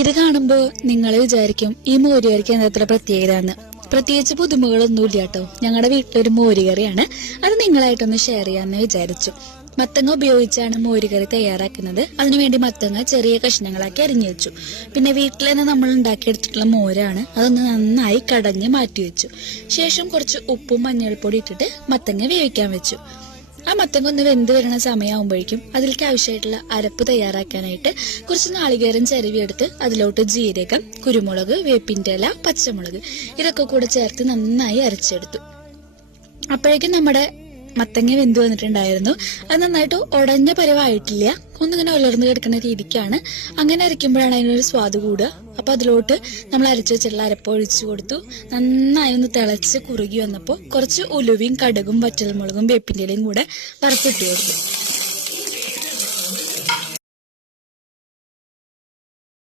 ഇത് കാണുമ്പോ നിങ്ങൾ വിചാരിക്കും ഈ മോരുകറിക്ക് എന്താ പ്രത്യേകത എന്ന്. പ്രത്യേകിച്ച് പുതുമകളൊന്നും ഇല്ല കേട്ടോ. ഞങ്ങളുടെ വീട്ടിലൊരു മോരുകറിയാണ്, അത് നിങ്ങളായിട്ടൊന്ന് ഷെയർ ചെയ്യാമെന്ന് വിചാരിച്ചു. മത്തങ്ങ ഉപയോഗിച്ചാണ് മോരുകറി തയ്യാറാക്കുന്നത്. അതിനുവേണ്ടി മത്തങ്ങ ചെറിയ കഷ്ണങ്ങളാക്കി അരിഞ്ഞു വെച്ചു. പിന്നെ വീട്ടിൽ തന്നെ നമ്മൾ ഉണ്ടാക്കിയെടുത്തിട്ടുള്ള മോരാണ്, അതൊന്ന് നന്നായി കടഞ്ഞ് മാറ്റി വെച്ചു. ശേഷം കുറച്ച് ഉപ്പും മഞ്ഞൾപ്പൊടി ഇട്ടിട്ട് മത്തങ്ങ വേവിക്കാൻ വെച്ചു. ആ മത്തങ്ങ ഒന്ന് വെന്ത് വരുന്ന സമയമാകുമ്പോഴേക്കും അതിലേക്ക് ആവശ്യമായിട്ടുള്ള അരപ്പ് തയ്യാറാക്കാനായിട്ട് കുറച്ച് നാളികേരം ചിരവിയെടുത്ത് അതിലോട്ട് ജീരകം, കുരുമുളക്, വേപ്പിൻ്റെ ഇല, പച്ചമുളക് ഇതൊക്കെ കൂടെ ചേർത്ത് നന്നായി അരച്ചെടുത്തു. അപ്പോഴേക്കും നമ്മുടെ മത്തങ്ങ വെന്ത് വന്നിട്ടുണ്ടായിരുന്നു. അത് നന്നായിട്ട് ഉടഞ്ഞ പരുവായിട്ടില്ല, ഒന്നിങ്ങനെ ഉലർന്നു കിടക്കുന്ന രീതിക്കാണ്. അങ്ങനെ അരയ്ക്കുമ്പോഴാണ് അതിനൊരു സ്വാദ് കൂടുക. അപ്പൊ അതിലോട്ട് നമ്മൾ അരച്ചു വെച്ചിട്ടുള്ള അരപ്പ് ഒഴിച്ചു കൊടുത്തു. നന്നായി ഒന്ന് തിളച്ച് കുറുകി വന്നപ്പോൾ കുറച്ച് ഉലുവയും കടുകും വറ്റൽമുളകും വേപ്പിൻ്റെ ഇലയും കൂടെ വറുത്തിട്ട് കൊടുത്തു.